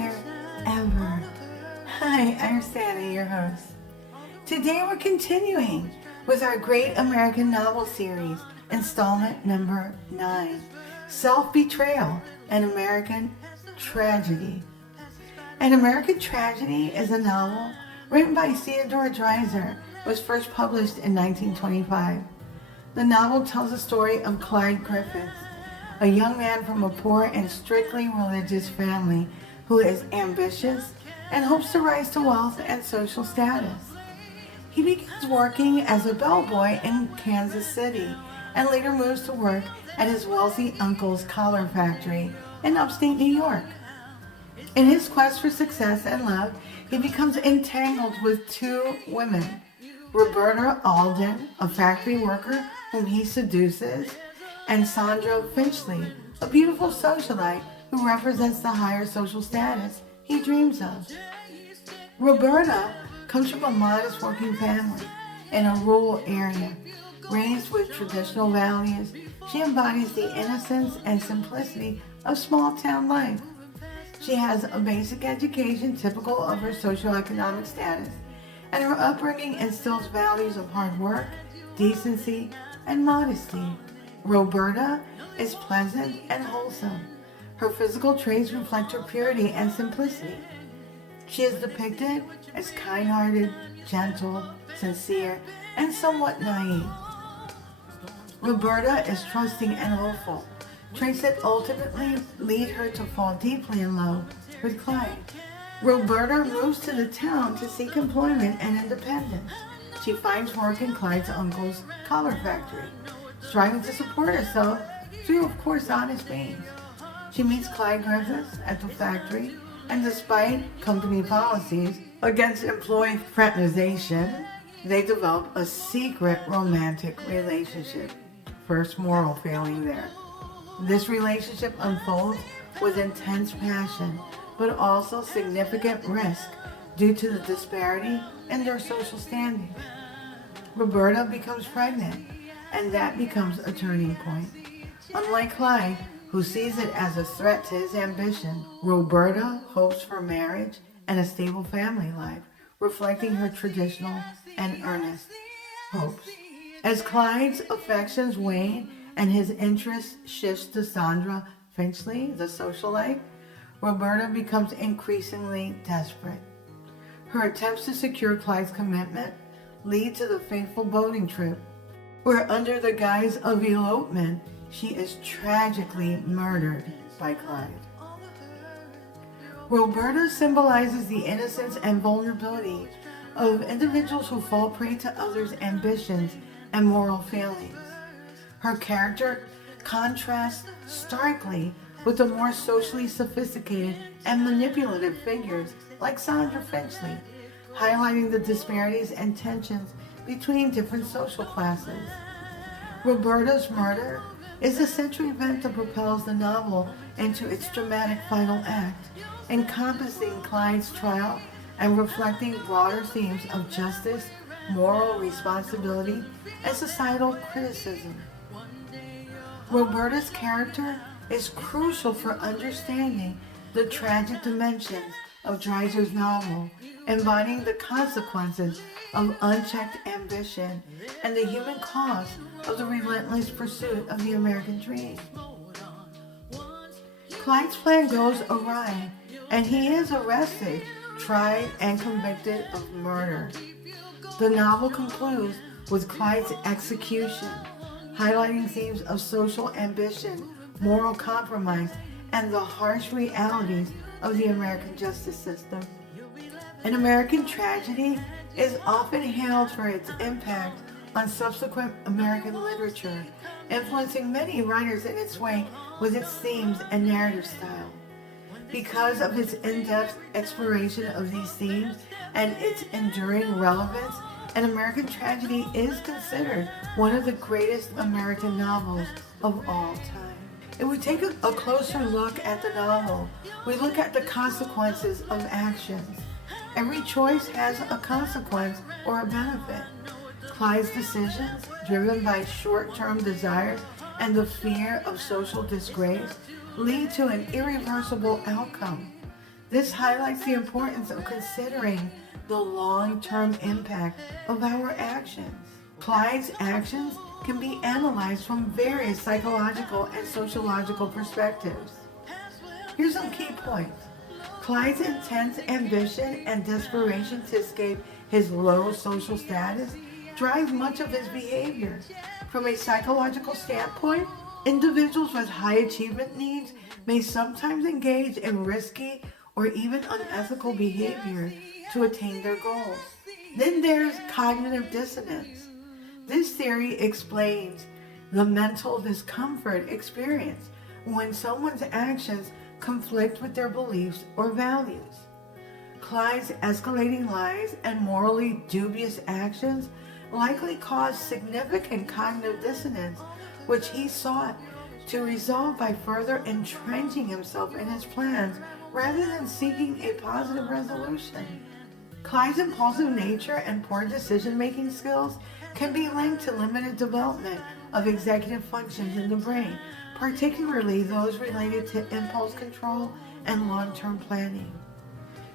year ever. Hi, I'm Santa, your host. Today we're continuing with our Great American Novel Series, installment number 9, Self-Betrayal, An American Tragedy. An American Tragedy is a novel written by Theodore Dreiser. It was first published in 1925. The novel tells the story of Clyde Griffiths, a young man from a poor and strictly religious family who is ambitious and hopes to rise to wealth and social status. He begins working as a bellboy in Kansas City and later moves to work at his wealthy uncle's collar factory in upstate New York. In his quest for success and love, he becomes entangled with 2 women, Roberta Alden, a factory worker whom he seduces, and Sandra Finchley, a beautiful socialite who represents the higher social status he dreams of. Roberta comes from a modest working family in a rural area. Raised with traditional values, she embodies the innocence and simplicity of small-town life. She has a basic education typical of her socioeconomic status, and her upbringing instills values of hard work, decency, and modesty. Roberta is pleasant and wholesome. Her physical traits reflect her purity and simplicity. She is depicted as kind-hearted, gentle, sincere, and somewhat naive. Roberta is trusting and hopeful, traits that ultimately lead her to fall deeply in love with Clyde. Roberta moves to the town to seek employment and independence. She finds work in Clyde's uncle's collar factory, striving to support herself through, of course, honest means. She meets Clyde Griffiths at the factory, and despite company policies against employee fraternization, they develop a secret romantic relationship. First moral failing there. This relationship unfolds with intense passion, but also significant risk due to the disparity in their social standing. Roberta becomes pregnant, and that becomes a turning point. Unlike Clyde, who sees it as a threat to his ambition, Roberta hopes for marriage and a stable family life, reflecting her traditional and earnest hopes. As Clyde's affections wane and his interest shifts to Sandra Finchley, the socialite, Roberta becomes increasingly desperate. Her attempts to secure Clyde's commitment lead to the fateful boating trip, where under the guise of elopement, she is tragically murdered by Clyde. Roberta symbolizes the innocence and vulnerability of individuals who fall prey to others' ambitions and moral failings. Her character contrasts starkly with the more socially sophisticated and manipulative figures like Sandra Finchley, highlighting the disparities and tensions between different social classes. Roberta's murder is the central event that propels the novel into its dramatic final act, encompassing Clyde's trial and reflecting broader themes of justice, moral responsibility, and societal criticism. Roberta's character is crucial for understanding the tragic dimensions of Dreiser's novel, embodying the consequences of unchecked ambition and the human cost of the relentless pursuit of the American dream. Clyde's plan goes awry, and he is arrested, tried, and convicted of murder. The novel concludes with Clyde's execution, highlighting themes of social ambition, moral compromise, and the harsh realities of the American justice system. An American Tragedy is often hailed for its impact on subsequent American literature, influencing many writers in its wake with its themes and narrative style. Because of its in-depth exploration of these themes and its enduring relevance, An American Tragedy is considered one of the greatest American novels of all time. If we take a closer look at the novel, we look at the consequences of actions. Every choice has a consequence or a benefit. Clyde's decisions, driven by short-term desires and the fear of social disgrace, lead to an irreversible outcome. This highlights the importance of considering the long-term impact of our actions. Clyde's actions can be analyzed from various psychological and sociological perspectives. Here's some key points. Clyde's intense ambition and desperation to escape his low social status drive much of his behavior. From a psychological standpoint, individuals with high achievement needs may sometimes engage in risky or even unethical behavior to attain their goals. Then there's cognitive dissonance. This theory explains the mental discomfort experienced when someone's actions conflict with their beliefs or values. Clyde's escalating lies and morally dubious actions likely caused significant cognitive dissonance, which he sought to resolve by further entrenching himself in his plans rather than seeking a positive resolution. Clyde's impulsive nature and poor decision-making skills can be linked to limited development of executive functions in the brain, particularly those related to impulse control and long-term planning.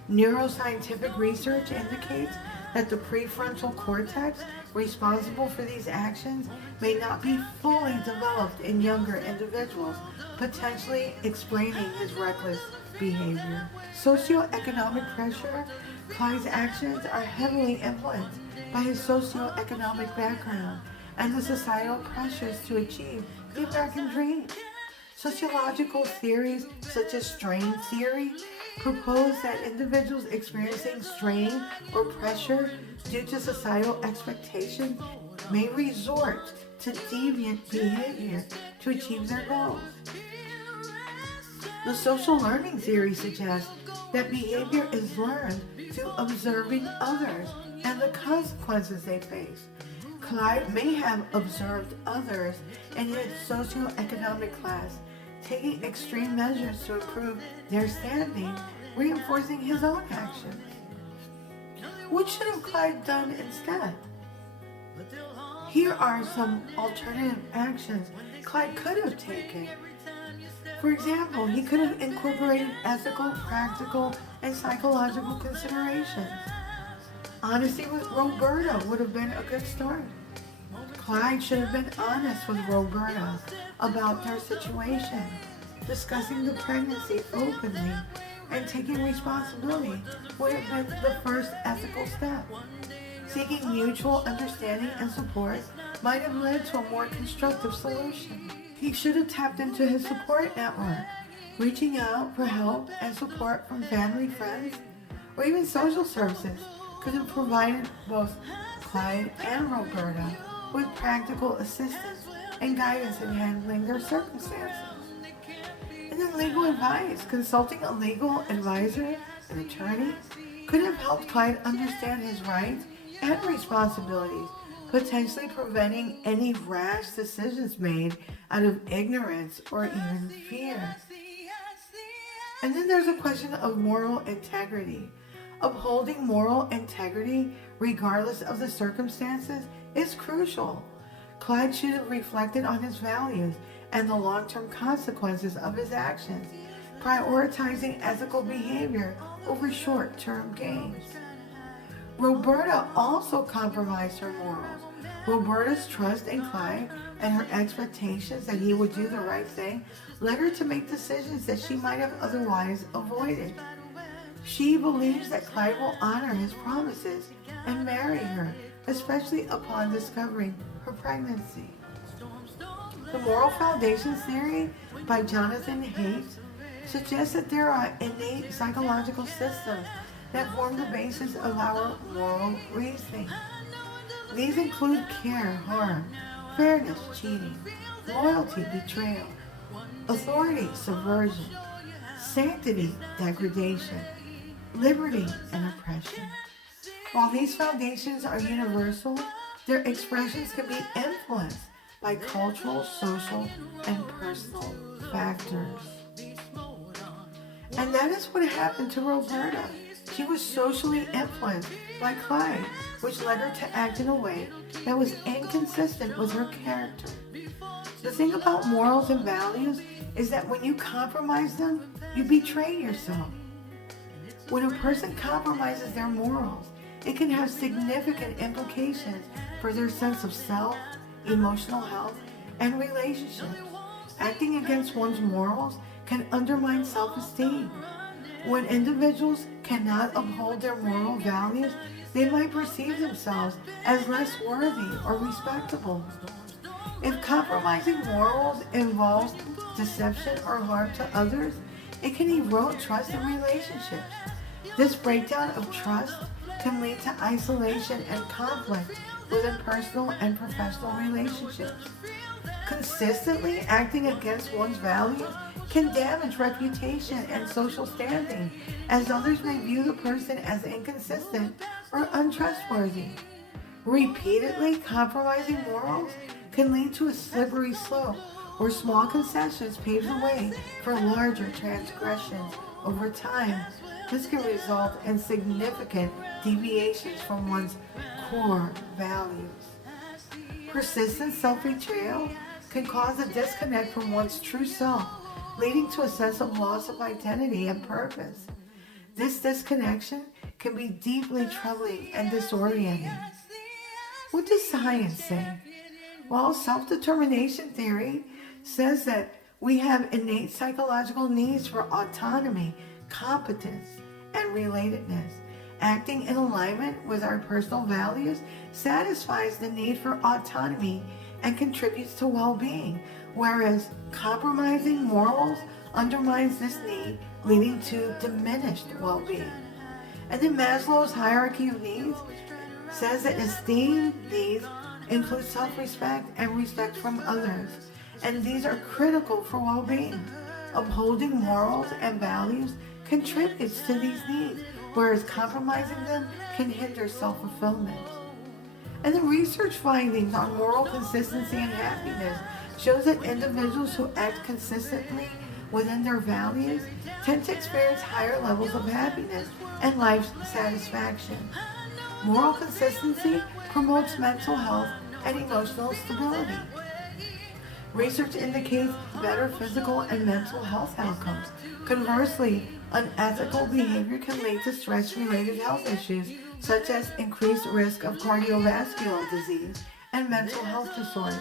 Neuroscientific research indicates that the prefrontal cortex responsible for these actions may not be fully developed in younger individuals, potentially explaining his reckless behavior. Socioeconomic pressure. Clyde's actions are heavily influenced by his socioeconomic background and the societal pressures to achieve the American dream. Sociological theories such as strain theory propose that individuals experiencing strain or pressure due to societal expectations may resort to deviant behavior to achieve their goals. The social learning theory suggests that behavior is learned through observing others and the consequences they face. Clyde may have observed others in his socioeconomic class taking extreme measures to improve their standing, reinforcing his own actions. What should have Clyde done instead? Here are some alternative actions Clyde could have taken. For example, he could have incorporated ethical, practical, and psychological considerations. Honesty with Roberta would have been a good start. Clyde should have been honest with Roberta about their situation, discussing the pregnancy openly, and taking responsibility would have been the first ethical step. Seeking mutual understanding and support might have led to a more constructive solution. He should have tapped into his support network, reaching out for help and support from family, friends, or even social services could have provided both Clyde and Roberta with practical assistance and guidance in handling their circumstances. And then legal advice. Consulting a legal advisor, an attorney, could have helped Clyde understand his rights and responsibilities, potentially preventing any rash decisions made out of ignorance or even fear. And then there's a question of moral integrity. Upholding moral integrity, regardless of the circumstances, is crucial. Clyde should have reflected on his values and the long-term consequences of his actions, prioritizing ethical behavior over short-term gains. Roberta also compromised her morals. Roberta's trust in Clyde and her expectations that he would do the right thing led her to make decisions that she might have otherwise avoided. She believes that Clyde will honor his promises and marry her, especially upon discovering her pregnancy. The Moral Foundations theory by Jonathan Haidt suggests that there are innate psychological systems that form the basis of our moral reasoning. These include care, harm, fairness, cheating, loyalty, betrayal, authority, subversion, sanctity, degradation, liberty, and oppression. While these foundations are universal, their expressions can be influenced by cultural, social, and personal factors. And that is what happened to Roberta. She was socially influenced by Clyde, which led her to act in a way that was inconsistent with her character. The thing about morals and values is that when you compromise them, you betray yourself. When a person compromises their morals, it can have significant implications for their sense of self, emotional health, and relationships. Acting against one's morals can undermine self-esteem. When individuals cannot uphold their moral values, they might perceive themselves as less worthy or respectable. If compromising morals involves deception or harm to others, it can erode trust in relationships. This breakdown of trust can lead to isolation and conflict within personal and professional relationships. Consistently acting against one's values can damage reputation and social standing, as others may view the person as inconsistent or untrustworthy. Repeatedly compromising morals can lead to a slippery slope where small concessions pave the way for larger transgressions over time. This can result in significant deviations from one's core values. Persistent self-betrayal can cause a disconnect from one's true self, leading to a sense of loss of identity and purpose. This disconnection can be deeply troubling and disorienting. What does science say? Well, self-determination theory says that we have innate psychological needs for autonomy, competence, and relatedness. Acting in alignment with our personal values satisfies the need for autonomy and contributes to well-being, whereas compromising morals undermines this need, leading to diminished well-being. And then Maslow's hierarchy of needs says that esteem needs include self-respect and respect from others, and these are critical for well-being. Upholding morals and values contributes to these needs, whereas compromising them can hinder self-fulfillment. And the research findings on moral consistency and happiness shows that individuals who act consistently within their values tend to experience higher levels of happiness and life satisfaction. Moral consistency promotes mental health and emotional stability. Research indicates better physical and mental health outcomes. Conversely, unethical behavior can lead to stress-related health issues, such as increased risk of cardiovascular disease and mental health disorders.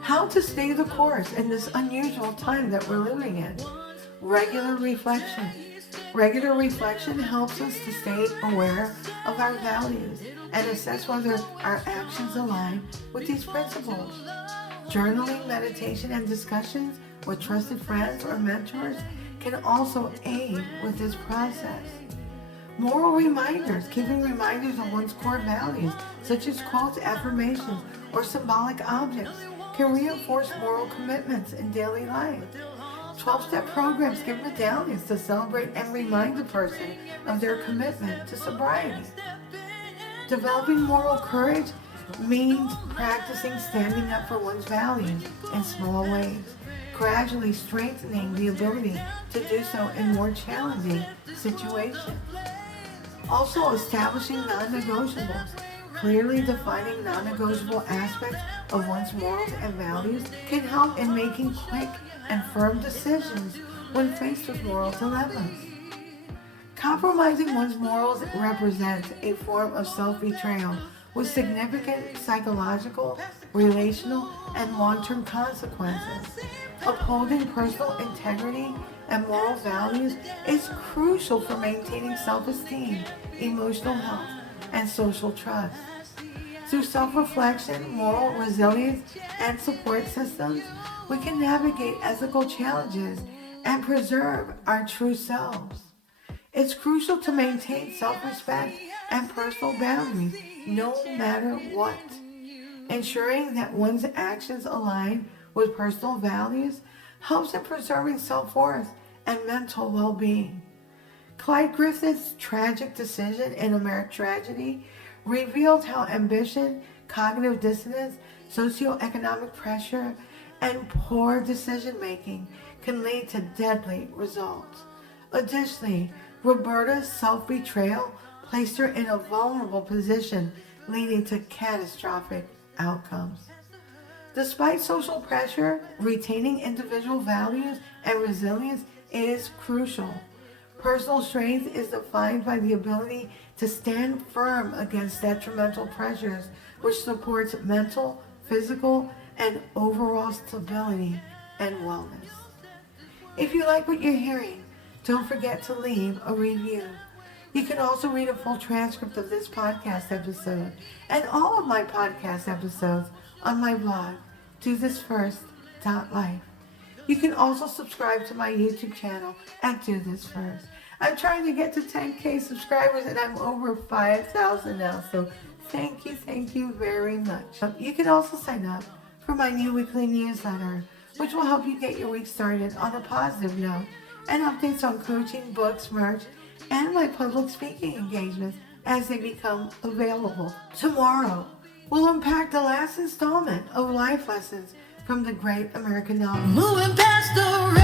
How to stay the course in this unusual time that we're living in? Regular reflection. Regular reflection helps us to stay aware of our values and assess whether our actions align with these principles. Journaling, meditation, and discussions with trusted friends or mentors can also aid with this process. Moral reminders, keeping reminders of one's core values, such as quotes, affirmations, or symbolic objects, can reinforce moral commitments in daily life. 12-step programs give medallions to celebrate and remind the person of their commitment to sobriety. Developing moral courage means practicing standing up for one's values in small ways, gradually strengthening the ability to do so in more challenging situations. Also, establishing non-negotiables. Clearly defining non-negotiable aspects of one's morals and values can help in making quick and firm decisions when faced with moral dilemmas. Compromising one's morals represents a form of self-betrayal with significant psychological, relational, and long-term consequences. Upholding personal integrity and moral values is crucial for maintaining self-esteem, emotional health, and social trust. Through self-reflection, moral resilience, and support systems, we can navigate ethical challenges and preserve our true selves. It's crucial to maintain self-respect and personal boundaries, no matter what. Ensuring that one's actions align with personal values helps in preserving self-worth and mental well-being. Clyde Griffith's tragic decision in American Tragedy revealed how ambition, cognitive dissonance, socioeconomic pressure, and poor decision-making can lead to deadly results. Additionally, Roberta's self-betrayal placed her in a vulnerable position, leading to catastrophic outcomes. Despite social pressure, retaining individual values and resilience is crucial. Personal strength is defined by the ability to stand firm against detrimental pressures, which supports mental, physical, and overall stability and wellness. If you like what you're hearing, don't forget to leave a review. You can also read a full transcript of this podcast episode and all of my podcast episodes on my blog, DoThisFirst.life. You can also subscribe to my YouTube channel at Do This First. I'm trying to get to 10K subscribers and I'm over 5,000 now, so thank you very much. You can also sign up for my new weekly newsletter, which will help you get your week started on a positive note, and updates on coaching, books, merch, and my public speaking engagements as they become available. Tomorrow, we'll unpack the last installment of life lessons from the great American novel. Moving past the